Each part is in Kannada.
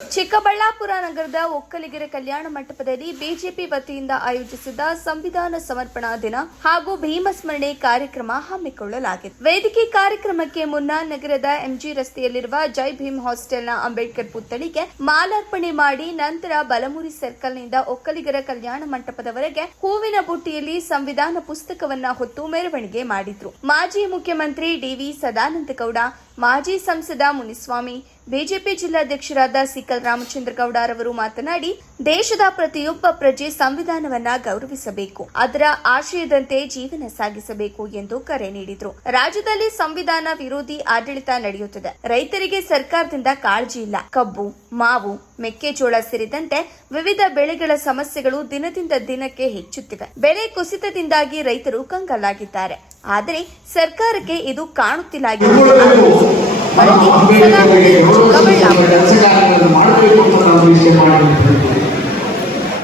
ಚಿಕ್ಕಬಳ್ಳಾಪುರ ನಗರದ ಒಕ್ಕಲಿಗರ ಕಲ್ಯಾಣ ಮಂಟಪದಲ್ಲಿ ಬಿಜೆಪಿ ವತಿಯಿಂದ ಆಯೋಜಿಸಿದ್ದ ಸಂವಿಧಾನ ಸಮರ್ಪಣಾ ದಿನ ಹಾಗೂ ಭೀಮಸ್ಮರಣೆ ಕಾರ್ಯಕ್ರಮ ಹಮ್ಮಿಕೊಳ್ಳಲಾಗಿತ್ತು. ವೇದಿಕೆ ಕಾರ್ಯಕ್ರಮಕ್ಕೆ ಮುನ್ನ ನಗರದ ಎಂಜಿ ರಸ್ತೆಯಲ್ಲಿರುವ ಜೈ ಭೀಮ್ ಹಾಸ್ಟೆಲ್ನ ಅಂಬೇಡ್ಕರ್ ಪುತ್ಥಳಿಗೆ ಮಾಲಾರ್ಪಣೆ ಮಾಡಿ ನಂತರ ಬಲಮುರಿ ಸರ್ಕಲ್ನಿಂದ ಒಕ್ಕಲಿಗರ ಕಲ್ಯಾಣ ಮಂಟಪದವರೆಗೆ ಹೂವಿನ ಬುಟ್ಟಿಯಲ್ಲಿ ಸಂವಿಧಾನ ಪುಸ್ತಕವನ್ನ ಹೊತ್ತು ಮೆರವಣಿಗೆ ಮಾಡಿದ್ರು. ಮಾಜಿ ಮುಖ್ಯಮಂತ್ರಿ ಡಿವಿ ಸದಾನಂದಗೌಡ, ಮಾಜಿ ಸಂಸದ ಮುನಿಸ್ವಾಮಿ, ಬಿಜೆಪಿ ಜಿಲ್ಲಾಧ್ಯಕ್ಷರಾದ ಸಿಕಲ್ ರಾಮಚಂದ್ರಗೌಡ ರವರು ಮಾತನಾಡಿ, ದೇಶದ ಪ್ರತಿಯೊಬ್ಬ ಪ್ರಜೆ ಸಂವಿಧಾನವನ್ನ ಗೌರವಿಸಬೇಕು, ಅದರ ಆಶಯದಂತೆ ಜೀವನ ಸಾಗಿಸಬೇಕು ಎಂದು ಕರೆ ನೀಡಿದರು. ರಾಜ್ಯದಲ್ಲಿ ಸಂವಿಧಾನ ವಿರೋಧಿ ಆಡಳಿತ ನಡೆಯುತ್ತಿದೆ. ರೈತರಿಗೆ ಸರ್ಕಾರದಿಂದ ಕಾಳಜಿ ಇಲ್ಲ. ಕಬ್ಬು, ಮಾವು, ಮೆಕ್ಕೆಜೋಳ ಸೇರಿದಂತೆ ವಿವಿಧ ಬೆಳೆಗಳ ಸಮಸ್ಯೆಗಳು ದಿನದಿಂದ ದಿನಕ್ಕೆ ಹೆಚ್ಚುತ್ತಿವೆ. ಬೆಲೆ ಕುಸಿತದಿಂದಾಗಿ ರೈತರು ಕಂಗಾಲಾಗಿದ್ದಾರೆ. ಆದರೆ ಸರ್ಕಾರಕ್ಕೆ ಇದು ಕಾಣುತ್ತಿಲ್ಲ ಎಂದು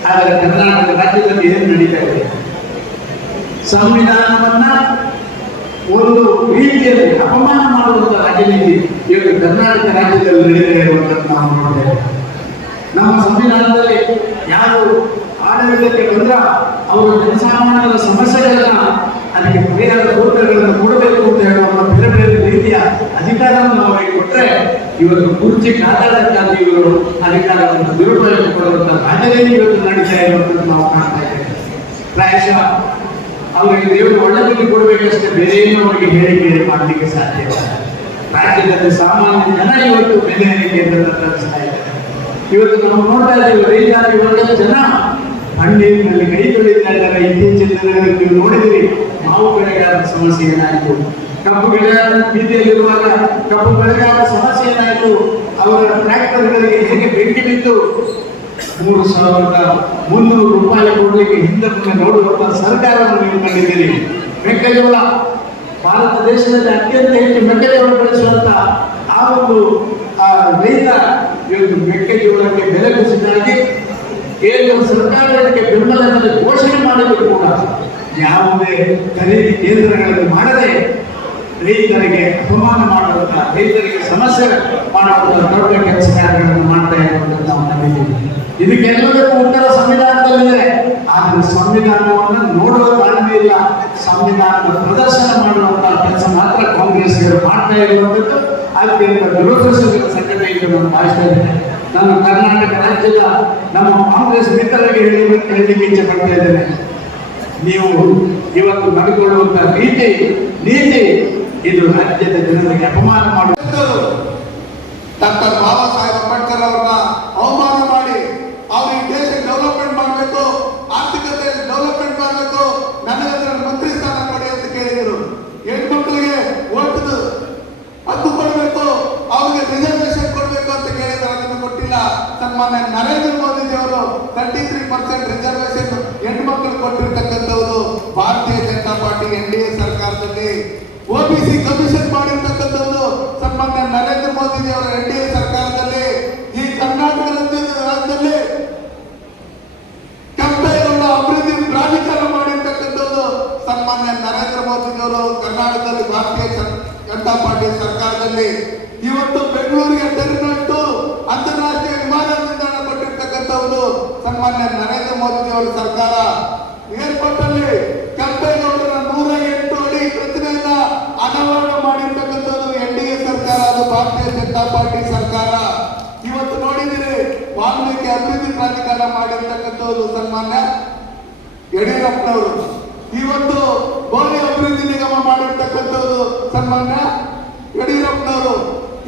ಆದರೆ ಕರ್ನಾಟಕ ರಾಜ್ಯದಲ್ಲಿ ಏನು ನಡೀತಾ ಇದೆ, ಸಂವಿಧಾನವನ್ನ ಒಂದು ರೀತಿಯಲ್ಲಿ ಅಪಮಾನ ಮಾಡುವಂತ ರಾಜನೀತಿ ಇವತ್ತು ಕರ್ನಾಟಕ ರಾಜ್ಯದಲ್ಲಿ ನಡೀತಾ ಇರುವಂತದ್ದು ನಾವು ನೋಡ್ತೇವೆ. ನಮ್ಮ ಸಂವಿಧಾನದಲ್ಲಿ ಯಾರು ಆಡಳಿತಕ್ಕೆ ಬಂದ್ರ ಅವರು ಜನಸಾಮಾನ್ಯರ ಸಮಸ್ಯೆಗಳನ್ನ ಅದಕ್ಕೆ ಪರಿಹಾರ ಸೂತ್ರಗಳನ್ನು ಕೊಡಬೇಕು ಅಂತ ಹೇಳುವ ಬೇರೆ ಬೇರೆ ರೀತಿಯ ಅಧಿಕಾರವನ್ನು ಅವರಿಗೆ ಕೊಟ್ಟರೆ ಇವತ್ತು ಕುರ್ಚಿ ಕಾದಾಡಕ್ಕಾಗಿ ಇವರು ಅಧಿಕಾರವನ್ನು ದುರುಪಯೋಗ ಕೊಡುವಂತಹ ರಾಜನೀತಿ ಇವತ್ತು ನಡೀತಾ ಇರುವಂತದ್ದು ನಾವು ಕಾಣ್ತಾ ಇದ್ದೇವೆ. ಪ್ರಾಯಶಃ ಅವರಿಗೆ ದೇವರು ಒಳ್ಳೆಯದಕ್ಕೆ ಕೊಡಬೇಕಷ್ಟೇ, ಬೇರೆ ಏನು ಅವರಿಗೆ ಹೇಳಿಕೆ ಮಾಡಲಿಕ್ಕೆ ಸಾಧ್ಯವಿಲ್ಲ. ರಾಜ್ಯದಲ್ಲಿ ಸಾಮಾನ್ಯ ಜನ ಇವತ್ತು ಬೆಲೆ ಏರಿಕೆಯನ್ನು ತಲುಪಿಸ್ತಾ ಇದ್ದಾರೆ. ಇವತ್ತು ನಾವು ನೋಡ್ತಾ ಇದ್ದೇವೆ, ರೈತಾಪಿ ವರ್ಗದ ಜನ ಹಣ್ಣಿನಲ್ಲಿ ಕೈ ತೊಳಿತಾ ಇದ್ದಾರೆ. ಇತ್ತೀಚಿನ ದಿನಗಳಲ್ಲಿ ನೀವು ನೋಡಿದಿರಿ, ಮಾವು ಬೆಳೆಗಾರರ ಸಮಸ್ಯೆ ಏನಾಯಿತು, ಕಬ್ಬು ಬೆಳೆಗಾರ ಬೀದಿಯಲ್ಲಿರುವಾಗ ಕಬ್ಬು ಬೆಳೆಗಾರರ ಸಮಸ್ಯೆ ಏನಾಯಿತು, ಅವರ ಟ್ರ್ಯಾಕ್ಟರ್ಗಳಿಗೆ ಹೇಗೆ ಬೆಂಕಿ ಬಿದ್ದು 3,300 ರೂಪಾಯಿ ಕೊಡಲಿಕ್ಕೆ ಹಿಂದೆ ನೋಡುವಂತಹ ಸರ್ಕಾರವನ್ನು ನೀವು ಕಂಡಿದ್ದೀರಿ. ಮೆಕ್ಕೆಜೋಳ, ಭಾರತ ದೇಶದಲ್ಲಿ ಅತ್ಯಂತ ಹೆಚ್ಚು ಮೆಕ್ಕೆಜೋಳ ಬೆಳೆಸುವಂತ ಆ ಒಂದು ರೈತ ಇವತ್ತು ಮೆಕ್ಕೆಜೋಳಕ್ಕೆ ಬೆಲೆ ಕುಸಿದಾಗಿ ಕೇಂದ್ರ ಸರ್ಕಾರ ಇದಕ್ಕೆ ಬೆಂಬಲದಲ್ಲಿ ಘೋಷಣೆ ಮಾಡಿದ್ರು ಕೂಡ ಯಾವುದೇ ಖರೀದಿ ಕೇಂದ್ರಗಳಲ್ಲಿ ಮಾಡದೆ ರೈತರಿಗೆ ಅಪಮಾನ ಮಾಡುವಂತ, ರೈತರಿಗೆ ಸಮಸ್ಯೆ ಮಾಡುವಂತ ದೊಡ್ಡ ಕೆಲಸ ಕಾರ್ಯಗಳನ್ನು ಮಾಡ್ತಾ ಇರುವಂತದ್ದು ನಾವು ಕಂಡಿದ್ದೀವಿ. ಇದಕ್ಕೆಲ್ಲದಕ್ಕೂ ಉತ್ತರ ಸಂವಿಧಾನದಲ್ಲಿದೆ. ಆದರೆ ಸಂವಿಧಾನವನ್ನು ನೋಡುವ ತಾಳ್ಮೆ ಇಲ್ಲ, ಸಂವಿಧಾನದ ಪ್ರದರ್ಶನ ಮಾಡುವಂತಹ ಕೆಲಸ ಮಾತ್ರ ಕಾಂಗ್ರೆಸ್ಗಳು ಮಾಡ್ತಾ ಇರುವಂತದ್ದು ಅತ್ಯಂತ ದುರದೃಷ್ಟಕರ ಸಂಘಟನೆ ಎಂದು ನಾನು ಭಾವಿಸ್ತಾ ಇದ್ದೇನೆ. ನಾನು ಕರ್ನಾಟಕ ರಾಜ್ಯದ ನಮ್ಮ ಕಾಂಗ್ರೆಸ್ ಮಿತ್ರರಿಗೆ ಹೇಳಲಿಕ್ಕೆ ಇಚ್ಛೆ ಪಡ್ತಾ ಇದ್ದೇನೆ, ನೀವು ಇವತ್ತು ನಡೆದುಕೊಳ್ಳುವಂತಹ ನೀತಿ ಇದು ರಾಜ್ಯದ ಜನರಿಗೆ ಅಪಮಾನ ಮಾಡುವುದು. ಡಾಕ್ಟರ್ ಬಾಬಾ ಸಾಹೇಬ್ ಅಂಬೇಡ್ಕರ್ ಅವರನ್ನ ಅವಮಾನ ಮಾಡಿ ಅವ್ರಿಗೆ ದೇಶ ಡೆವಲಪ್ಮೆಂಟ್ ಮಾಡಬೇಕು, ಆರ್ಥಿಕತೆ ಡೆವಲಪ್ಮೆಂಟ್ ಮಾಡಬೇಕು, ನನಗೆ ಮಂತ್ರಿ ಸ್ಥಾನ ಕೊಡಿ ಅಂತ ಕೇಳಿದರು. ಹೆಣ್ಮಕ್ಳಿಗೆ ಓಟದ ಹಕ್ಕು ಕೊಡಬೇಕು, ಅವ್ರಿಗೆ ರಿಸರ್ವೇಶನ್ ಕೊಡಬೇಕು ಅಂತ ಕೇಳಿದ್ರು. ಅದನ್ನು ಕೊಟ್ಟಿಲ್ಲ. ಸನ್ಮಾನ್ಯ ನರೇಂದ್ರ ಮೋದಿ ಅವರು 33% ರಿಸರ್ವೇಶನ್ ಹೆಣ್ಮಕ್ಳು ಕೊಟ್ಟಿರ್ತಕ್ಕಂಥದ್ದು ಭಾರತೀಯ ಜನತಾ ಪಾರ್ಟಿ NDA ಸರ್ಕಾರದಲ್ಲಿ. OBC ಕಮಿಷನ್ ಮಾಡಿರ್ತಕ್ಕಂಥದ್ದು ಸನ್ಮಾನ್ಯ ನರೇಂದ್ರ ಮೋದಿ ಅವರ NDA ಸರ್ಕಾರದಲ್ಲಿ. ಈ ಕರ್ನಾಟಕ ರಾಜ್ಯದಲ್ಲಿ ಕೆಂಪೇಗೌಡ ಅಭಿವೃದ್ಧಿ ಪ್ರಾಧಿಕಾರ ಮಾಡಿರ್ತಕ್ಕಂಥದ್ದು ಸನ್ಮಾನ್ಯ ನರೇಂದ್ರ ಮೋದಿ ಅವರು ಕರ್ನಾಟಕದಲ್ಲಿ ಭಾರತೀಯ ಜನತಾ ಪಾರ್ಟಿ ಸರ್ಕಾರದಲ್ಲಿ. ಇವತ್ತು ಬೆಂಗಳೂರಿಗೆ ಟರ್ಮಿನಲ್ 2 ಅಂತಾರಾಷ್ಟ್ರೀಯ ವಿಮಾನ ನಿಲ್ದಾಣ ಕೊಟ್ಟಿರ್ತಕ್ಕಂಥದ್ದು ಸನ್ಮಾನ್ಯ ನರೇಂದ್ರ ಮೋದಿ ಅವರ ಸರ್ಕಾರ. ಏರ್ಪೋರ್ಟ್ ಅಲ್ಲಿ ಕೆಂಪೇಗೌಡರ 108 ಅಡಿ ಪ್ರತಿಮೆಯನ್ನ ಅನಾವರಣ ಮಾಡಿರ್ತಕ್ಕಂಥದ್ದು NDA ಸರ್ಕಾರ, ಅದು ಭಾರತೀಯ ಜನತಾ ಪಾರ್ಟಿ ಸರ್ಕಾರ. ಇವತ್ತು ನೋಡಿದಿರಿ, ವಾಲ್ಮೀಕಿ ಅಭಿವೃದ್ಧಿ ಪ್ರಾಧಿಕಾರ ಮಾಡಿರ್ತಕ್ಕಂಥದ್ದು ಸನ್ಮಾನ್ಯ ಯಡಿಯೂರಪ್ಪನವರು. ಇವತ್ತು ಗೋಲಿ ಅಭಿವೃದ್ಧಿ ನಿಗಮ ಮಾಡಿರ್ತಕ್ಕಂಥದ್ದು ಸನ್ಮಾನ್ಯ ಯಡಿಯೂರಪ್ಪನವರು.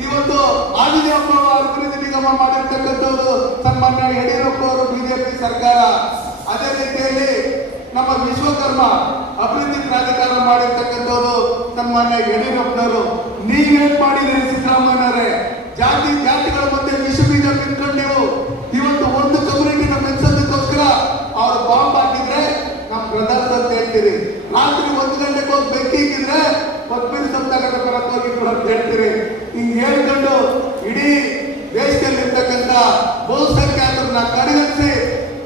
ಇವತ್ತು ಆದಿಜಾಂಬ ಅಭಿವೃದ್ಧಿ ನಿಗಮ ಮಾಡಿರ್ತಕ್ಕಂಥದ್ದು ಸನ್ಮಾನ್ಯ ಯಡಿಯೂರಪ್ಪ ಅವರು, ಬಿಜೆಪಿ ಸರ್ಕಾರ. ಅದೇ ರೀತಿಯಲ್ಲಿ ನಮ್ಮ ವಿಶ್ವಕರ್ಮ ಅಭಿವೃದ್ಧಿ ಪ್ರಾಧಿಕಾರ ಮಾಡಿರ್ತಕ್ಕಂಥದ್ದು ಸನ್ಮಾನ್ಯ ಯಡಿಯೂರಪ್ಪನವರು. ನೀವೇನ್ ಮಾಡಿದಿರಿ ಸಿದ್ದರಾಮಯ್ಯನವರೇ? ಜಾತಿಗಳ ಮಧ್ಯೆ ವಿಷ ಬೀಜ ಬಿಟ್ಕೊಂಡು ನೀವು ಇವತ್ತು ಒಂದು ಕಮ್ಯುನಿಟಿನ ಮೆಚ್ಚೋದಕ್ಕೋಸ್ಕರ ಅವರು ಬಾಂಬ್ ಹಾಕಿದ್ರೆ ನಮ್ಮ ಬ್ರದರ್ಸ್ ಅಂತ ಹೇಳ್ತೀರಿ. ರಾತ್ರಿ 1 ಗಂಟೆಗೆ ಹೋಗಿ ಬೆಂಕಿ ಇಕ್ಕಿದ್ರೆ ಕೊತ್ಮೀರಿ ಸಪ್ತಾಗದ ಬರಕ್ ಹೋಗಿದ್ರು ಅಂತ ಹೇಳ್ತೀರಿ. ಹಿಂಗ್ ಹೇಳ್ಕೊಂಡು ಇಡೀ ದೇಶದಲ್ಲಿ ಇರ್ತಕ್ಕಂಥ ಬಹುಸಂಖ್ಯಾತರನ್ನ ಕಡೆಗಣಿಸಿ,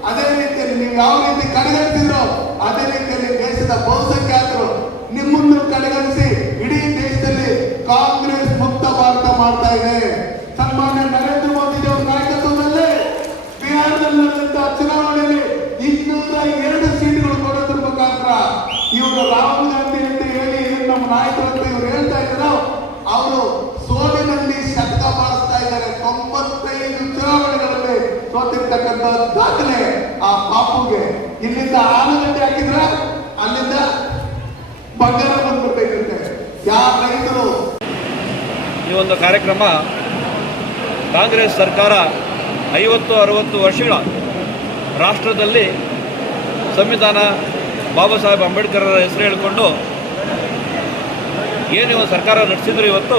ಅದೇ ರೀತಿಯಲ್ಲಿ ನೀವು ಯಾವ ರೀತಿ ಕಡೆಗಣಿಸಿದ್ರು ಅದೇ ರೀತಿಯಲ್ಲಿ ದೇಶದ ಬಹುಸಂಖ್ಯಾತರು ನಿಮ್ಮನ್ನು ಕಡೆಗಣಿಸಿ ಇಡೀ ದೇಶದಲ್ಲಿ ಕಾಂಗ್ರೆಸ್ ಮುಕ್ತ ಭಾರತ ಮಾಡ್ತಾ ಇದೆ. ಸನ್ಮಾನ್ಯ ನರೇಂದ್ರ ಮೋದಿ ಅವರ ನಾಯಕತ್ವದಲ್ಲಿ ಸೋತಿರ್ತಕ್ಕಂಥ ದಾಖಲೆ ಆ ಪಾಪುಗೆ. ಇಲ್ಲಿಂದ ಆಲೂಗಡ್ಡೆ ಹಾಕಿದ್ರ ಅಲ್ಲಿಂದ ಬಂಗಾರ ಬಂದ್ಬಿಟ್ಟೈತೆ. ಯಾವ ರೈತರು ಈ ಒಂದು ಕಾರ್ಯಕ್ರಮ ಕಾಂಗ್ರೆಸ್ ಸರ್ಕಾರ 50-60 ವರ್ಷಗಳ ರಾಷ್ಟ್ರದಲ್ಲಿ ಸಂವಿಧಾನ ಬಾಬಾ ಸಾಹೇಬ್ ಅಂಬೇಡ್ಕರ್ ಹೆಸರು ಹೇಳಿಕೊಂಡು ಏನು ಸರ್ಕಾರ ನಡೆಸಿದ್ರು, ಇವತ್ತು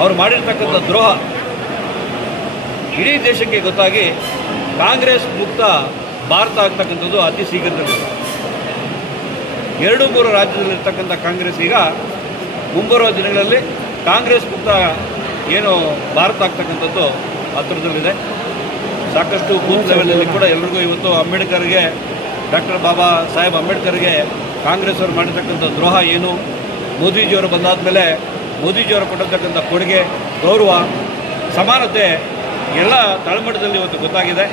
ಅವರು ಮಾಡಿರ್ತಕ್ಕಂಥ ದ್ರೋಹ ಇಡೀ ದೇಶಕ್ಕೆ ಗೊತ್ತಾಗಿ ಕಾಂಗ್ರೆಸ್ ಮುಕ್ತ ಭಾರತ ಆಗ್ತಕ್ಕಂಥದ್ದು ಅತಿ ಶೀಘ್ರದಲ್ಲಿ. 2-3 ರಾಜ್ಯದಲ್ಲಿರ್ತಕ್ಕಂಥ ಕಾಂಗ್ರೆಸ್ ಈಗ ಮುಂಬರುವ ದಿನಗಳಲ್ಲಿ ಕಾಂಗ್ರೆಸ್ ಮುಕ್ತ ಏನು ಭಾರತ ಆಗ್ತಕ್ಕಂಥದ್ದು ಹತ್ತಿರದಲ್ಲಿದೆ. ಸಾಕಷ್ಟು ಬೂತ್ ಲೆವೆಲಲ್ಲಿ ಕೂಡ ಎಲ್ರಿಗೂ ಇವತ್ತು ಅಂಬೇಡ್ಕರ್ಗೆ, ಡಾಕ್ಟರ್ ಬಾಬಾ ಸಾಹೇಬ್ ಅಂಬೇಡ್ಕರ್ಗೆ ಕಾಂಗ್ರೆಸ್ ಅವರು ಮಾಡಿರ್ತಕ್ಕಂಥ ದ್ರೋಹ ಏನು, ಮೋದಿಜಿಯವರು ಬಂದಾದ ಮೇಲೆ ಮೋದಿಜಿಯವರು ಕೊಟ್ಟಿರ್ತಕ್ಕಂಥ ಕೊಡುಗೆ, ಗೌರವ, ಸಮಾನತೆ ಎಲ್ಲ ತಳಮಟ್ಟದಲ್ಲಿ ಇವತ್ತು ಗೊತ್ತಾಗಿದೆ.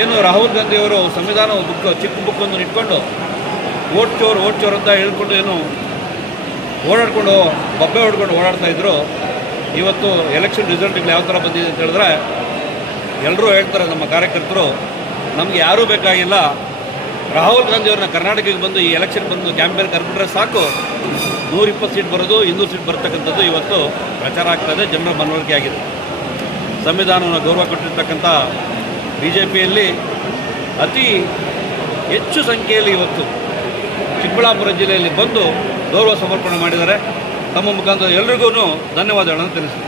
ಏನು ರಾಹುಲ್ ಗಾಂಧಿಯವರು ಸಂವಿಧಾನ ಬುಕ್, ಚಿಕ್ಕ ಬುಕ್ಕನ್ನು ಇಟ್ಕೊಂಡು ಓಟ್ ಚೋರ್ ಅಂತ ಹೇಳ್ಕೊಂಡು ಏನು ಓಡಾಡ್ಕೊಂಡು ಬಬ್ಬೆ ಹೊಡ್ಕೊಂಡು ಓಡಾಡ್ತಾಯಿದ್ರು. ಇವತ್ತು ಎಲೆಕ್ಷನ್ ರಿಸಲ್ಟ್ಗಳು ಯಾವ ಥರ ಬಂದಿದೆ ಅಂತ ಹೇಳಿದ್ರೆ ಎಲ್ಲರೂ ಹೇಳ್ತಾರೆ, ನಮ್ಮ ಕಾರ್ಯಕರ್ತರು, ನಮಗೆ ಯಾರೂ ಬೇಕಾಗಿಲ್ಲ, ರಾಹುಲ್ ಗಾಂಧಿಯವ್ರನ್ನ ಕರ್ನಾಟಕಕ್ಕೆ ಬಂದು ಈ ಎಲೆಕ್ಷನ್ ಬಂದು ಕ್ಯಾಂಪೇನ್ ಕರ್ಕೊಂಡ್ರೆ ಸಾಕು 120 ಸೀಟ್ ಬರೋದು, 200 ಸೀಟ್ ಬರ್ತಕ್ಕಂಥದ್ದು ಇವತ್ತು ಪ್ರಚಾರ ಆಗ್ತಾಯಿದೆ, ಜನರ ಮನವರಿಕೆ ಆಗಿದೆ. ಸಂವಿಧಾನವನ್ನು ಗೌರವ ಕೊಟ್ಟಿರ್ತಕ್ಕಂಥ BJPಯಲ್ಲಿ ಅತಿ ಹೆಚ್ಚು ಸಂಖ್ಯೆಯಲ್ಲಿ ಇವತ್ತು ಚಿಕ್ಕಬಳ್ಳಾಪುರ ಜಿಲ್ಲೆಯಲ್ಲಿ ಬಂದು ಗೌರವ ಸಮರ್ಪಣೆ ಮಾಡಿದ್ದಾರೆ. ತಮ್ಮ ಮುಖಾಂತರ ಎಲ್ರಿಗೂ ಧನ್ಯವಾದಗಳನ್ನು ತಿಳಿಸ್ತೀನಿ.